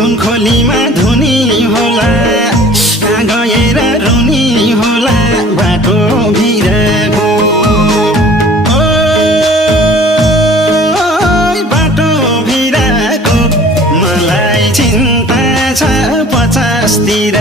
कुन खोलीमा धुनी होला गएर रुनी होला बाटो भिरको बाटो भिरको मलाई चिन्ता छ 50 तिर